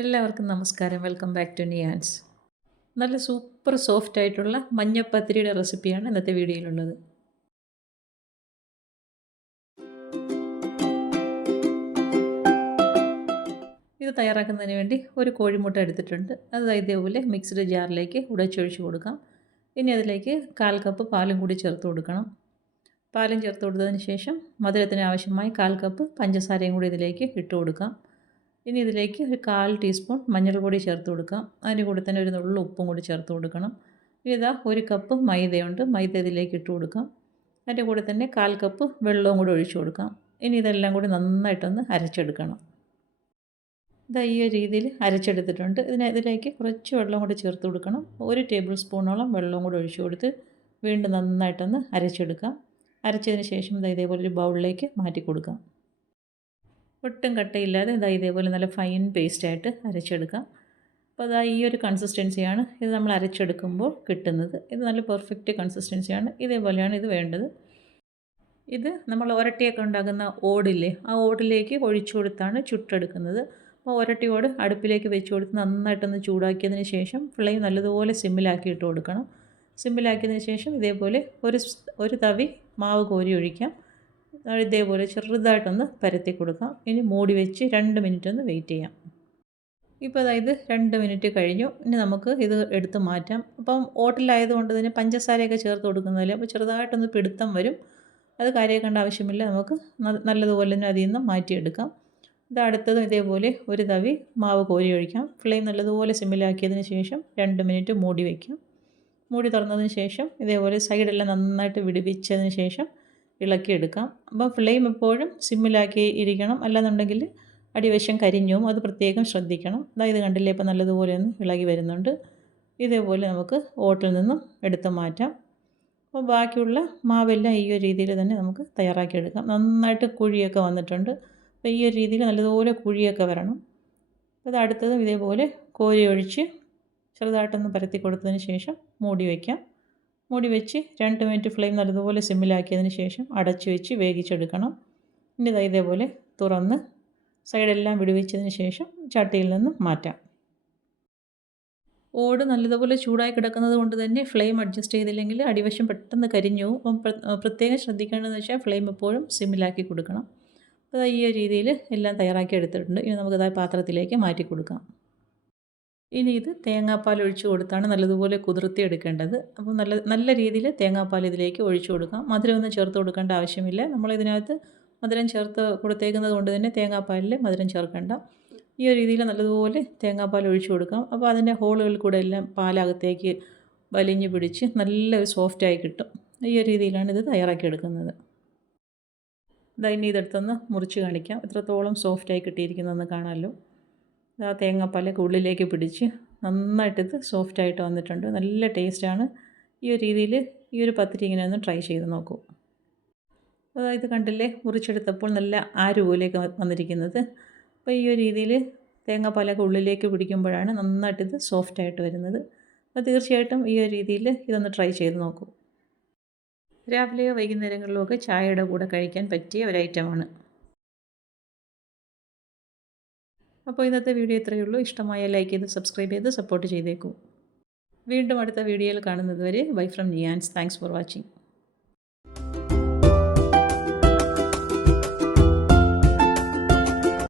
എല്ലാവർക്കും നമസ്കാരം. Welcome back to നിയാൻസ് നല്ല സൂപ്പർ സോഫ്റ്റ് ആയിട്ടുള്ള മഞ്ഞപ്പത്തിരിയുടെ റെസിപ്പിയാണ് ഇന്നത്തെ വീഡിയോയിലുള്ളത്. ഇത് തയ്യാറാക്കുന്നതിന് വേണ്ടി ഒരു കോഴിമുട്ട എടുത്തിട്ടുണ്ട്. അത് ഇതേപോലെ മിക്സ്ഡ് ജാറിലേക്ക് ഉടച്ചൊഴിച്ച് കൊടുക്കാം. ഇനി അതിലേക്ക് കാൽ കപ്പ് പാലും കൂടി ചേർത്ത് കൊടുക്കണം. പാലും ചേർത്ത് കൊടുത്തതിന് ശേഷം മധുരത്തിന് ആവശ്യമായി കാൽ കപ്പ് പഞ്ചസാരയും കൂടി ഇതിലേക്ക് ഇട്ട് കൊടുക്കാം. ഇനി ഇതിലേക്ക് ഒരു കാൽ ടീസ്പൂൺ മഞ്ഞൾപ്പൊടി ചേർത്ത് കൊടുക്കാം. അതിന് കൂടെ തന്നെ ഒരു നുള്ളു ഉപ്പും കൂടി ചേർത്ത് കൊടുക്കണം. ഇതാ ഒരു കപ്പ് മൈദയുണ്ട്. മൈദ ഇതിലേക്ക് ഇട്ട് കൊടുക്കാം. അതിന്റെ കൂടെ തന്നെ കാൽ കപ്പ് വെള്ളവും കൂടി ഒഴിച്ചു കൊടുക്കാം. ഇനി ഇതെല്ലാം കൂടി നന്നായിട്ടൊന്ന് അരച്ചെടുക്കണം. ഇതാ ഈ ഒരു രീതിയിൽ അരച്ചെടുത്തിട്ടുണ്ട്. ഇതിന് ഇതിലേക്ക് കുറച്ച് വെള്ളം കൂടി ചേർത്ത് കൊടുക്കണം. ഒരു ടേബിൾ സ്പൂണോളം വെള്ളവും കൂടി ഒഴിച്ചു കൊടുത്ത് വീണ്ടും നന്നായിട്ടൊന്ന് അരച്ചെടുക്കാം. അരച്ചതിന് ശേഷം ഇതാ ഇതേപോലെ ഒരു ബൗളിലേക്ക് മാറ്റി കൊടുക്കാം. ഒട്ടും കട്ടയില്ലാതെ ഇതാ ഇതേപോലെ നല്ല ഫൈൻ പേസ്റ്റായിട്ട് അരച്ചെടുക്കാം. അപ്പോൾ അതാ ഈ ഒരു കൺസിസ്റ്റൻസിയാണ് ഇത് നമ്മൾ അരച്ചെടുക്കുമ്പോൾ കിട്ടുന്നത്. ഇത് നല്ല പെർഫെക്റ്റ് കൺസിസ്റ്റൻസിയാണ് ഇതേപോലെയാണ് ഇത് വേണ്ടത്. ഇത് നമ്മൾ ഒരട്ടിയൊക്കെ ഉണ്ടാക്കുന്ന ഓടില്ലേ ആ ഓടിലേക്ക് ഒഴിച്ചു കൊടുത്താണ് ചുട്ടെടുക്കുന്നത്. അപ്പോൾ ഒരട്ടി ഓട് അടുപ്പിലേക്ക് വെച്ച് കൊടുത്ത് നന്നായിട്ടൊന്ന് ചൂടാക്കിയതിന് ശേഷം ഫ്ലെയിം നല്ലതുപോലെ സിമ്മിലാക്കി ഇട്ട് കൊടുക്കണം. സിമ്പിളാക്കിയതിന് ശേഷം ഇതേപോലെ ഒരു ഒരു തവി മാവ് കോരി ഒഴിക്കാം. ഇതേപോലെ ചെറുതായിട്ടൊന്ന് പരത്തി കൊടുക്കാം. ഇനി മൂടി വെച്ച് രണ്ട് മിനിറ്റ് ഒന്ന് വെയിറ്റ് ചെയ്യാം. ഇപ്പോൾ അതായത് രണ്ട് മിനിറ്റ് കഴിഞ്ഞു. ഇനി നമുക്ക് ഇത് എടുത്ത് മാറ്റാം. അപ്പം ഓട്ടലായതുകൊണ്ട് തന്നെ പഞ്ചസാരയൊക്കെ ചേർത്ത് കൊടുക്കുന്നതിൽ അപ്പോൾ ചെറുതായിട്ടൊന്ന് പിടുത്തം വരും. അത് കാര്യമാക്കേണ്ട ആവശ്യമില്ല. നമുക്ക് നല്ലതുപോലെ തന്നെ അതിൽ നിന്ന് മാറ്റിയെടുക്കാം. ഇത് അടുത്തതും ഇതേപോലെ ഒരു തവി മാവ് കോരി ഒഴിക്കാം. ഫ്ലെയിം നല്ലതുപോലെ സിമ്മിലാക്കിയതിന് ശേഷം രണ്ട് മിനിറ്റ് മൂടി വയ്ക്കാം മൂടി തുറന്നതിന് ശേഷം ഇതേപോലെ സൈഡെല്ലാം നന്നായിട്ട് വിടിപ്പിച്ചതിന് ശേഷം ഇളക്കിയെടുക്കാം. അപ്പോൾ ഫ്ലെയിം എപ്പോഴും സിമ്മിലാക്കി ഇരിക്കണം. അല്ലാന്നുണ്ടെങ്കിൽ അടിവശം കരിഞ്ഞും അത് പ്രത്യേകം ശ്രദ്ധിക്കണം. അതായത് കണ്ടില്ലേ? ഇപ്പോൾ നല്ലതുപോലെ ഒന്ന് ഇളകി വരുന്നുണ്ട്. ഇതേപോലെ നമുക്ക് ഓട്ടിൽ നിന്നും എടുത്ത് മാറ്റാം. അപ്പോൾ ബാക്കിയുള്ള മാവെല്ലാം ഈ ഒരു രീതിയിൽ തന്നെ നമുക്ക് തയ്യാറാക്കിയെടുക്കാം. നന്നായിട്ട് കുഴിയൊക്കെ വന്നിട്ടുണ്ട്. അപ്പോൾ ഈ ഒരു രീതിയിൽ നല്ലതുപോലെ കുഴിയൊക്കെ വരണം. അത് അടുത്തതും ഇതേപോലെ കോരി ഒഴിച്ച് ചെറുതായിട്ടൊന്ന് പരത്തി കൊടുത്തതിന് ശേഷം മൂടി വയ്ക്കാം. മൂടി വെച്ച് രണ്ട് മിനിറ്റ് ഫ്ലെയിം നല്ലതുപോലെ സിമ്മിലാക്കിയതിന് ശേഷം അടച്ചു വെച്ച് വേവിച്ചെടുക്കണം. ഇനി ഇതേപോലെ തുറന്ന് സൈഡെല്ലാം വിടുവിച്ചതിന് ശേഷം ചട്ടിയിൽ നിന്ന് മാറ്റാം. ഓട് നല്ലതുപോലെ ചൂടായി കിടക്കുന്നത് കൊണ്ട് തന്നെ ഫ്ലെയിം അഡ്ജസ്റ്റ് ചെയ്തില്ലെങ്കിൽ അടിവശം പെട്ടെന്ന് കരിഞ്ഞു അപ്പം പ്രത്യേകം ശ്രദ്ധിക്കേണ്ടതെന്ന് വെച്ചാൽ ഫ്ലെയിം എപ്പോഴും സിമ്മിലാക്കി കൊടുക്കണം. അപ്പോൾ ഈ ഒരു രീതിയിൽ എല്ലാം തയ്യാറാക്കി എടുത്തിട്ടുണ്ട്. ഇനി നമുക്കത് പാത്രത്തിലേക്ക് മാറ്റി കൊടുക്കാം. ഇനി ഇത് തേങ്ങാപ്പാൽ ഒഴിച്ച് കൊടുത്താണ് നല്ലതുപോലെ കുതിർത്തി എടുക്കേണ്ടത്. അപ്പോൾ നല്ല നല്ല രീതിയിൽ തേങ്ങാപ്പാൽ ഇതിലേക്ക് ഒഴിച്ചു കൊടുക്കാം. മധുരമൊന്നും ചേർത്ത് കൊടുക്കേണ്ട ആവശ്യമില്ല. നമ്മൾ ഇതിനകത്ത് മധുരം ചേർത്ത് കൊടുത്തേക്കുന്നത് കൊണ്ട് തന്നെ തേങ്ങാപ്പാലിൽ മധുരം ചേർക്കേണ്ട. ഈ ഒരു രീതിയിൽ നല്ലതുപോലെ തേങ്ങാപ്പാൽ ഒഴിച്ചു കൊടുക്കാം. അപ്പോൾ അതിന്റെ ഹോളുകളിൽ കൂടെ എല്ലാം പാലകത്തേക്ക് വലിഞ്ഞു പിടിച്ച് നല്ലൊരു സോഫ്റ്റായി കിട്ടും. ഈ ഒരു രീതിയിലാണ് ഇത് തയ്യാറാക്കി എടുക്കുന്നത്. ഇനി ഇതെടുത്തൊന്ന് മുറിച്ച് കാണിക്കാം. എത്രത്തോളം സോഫ്റ്റായി കിട്ടിയിരിക്കുന്നതെന്ന് കാണാമല്ലോ. ആ തേങ്ങാപ്പാലൊക്കെ ഉള്ളിലേക്ക് പിടിച്ച് നന്നായിട്ട് നന്നായിട്ടിത് സോഫ്റ്റായിട്ട് വന്നിട്ടുണ്ട്. നല്ല ടേസ്റ്റാണ് ഈ ഒരു രീതിയിൽ ഈ ഒരു പത്തിരി ഇങ്ങനെ ഒന്ന് ട്രൈ ചെയ്ത് നോക്കൂ. അതായത് കണ്ടില്ലേ മുറിച്ചെടുത്തപ്പോൾ നല്ല ആര് പോലെയൊക്കെ വന്നിരിക്കുന്നത്. അപ്പോൾ ഈ ഒരു രീതിയിൽ തേങ്ങാപ്പാലൊക്കെ ഉള്ളിലേക്ക് പിടിക്കുമ്പോഴാണ് നന്നായിട്ടിത് സോഫ്റ്റായിട്ട് വരുന്നത്. അപ്പോൾ തീർച്ചയായിട്ടും ഈ ഒരു രീതിയിൽ ഇതൊന്ന് ട്രൈ ചെയ്ത് നോക്കൂ. രാവിലെയോ വൈകുന്നേരങ്ങളിലോ ഒക്കെ ചായയുടെ കൂടെ കഴിക്കാൻ പറ്റിയ ഒരു ഐറ്റമാണ് അപ്പോൾ ഇന്നത്തെ വീഡിയോ ഇത്രയേ ഉള്ളൂ. ഇഷ്ടമായ ലൈക്ക് ചെയ്ത് സബ്സ്ക്രൈബ് ചെയ്ത് സപ്പോർട്ട് ചെയ്തേക്കൂ. വീണ്ടും അടുത്ത വീഡിയോയിൽ കാണുന്നതുവരെ bye from നിയാൻസ്. Thanks for watching.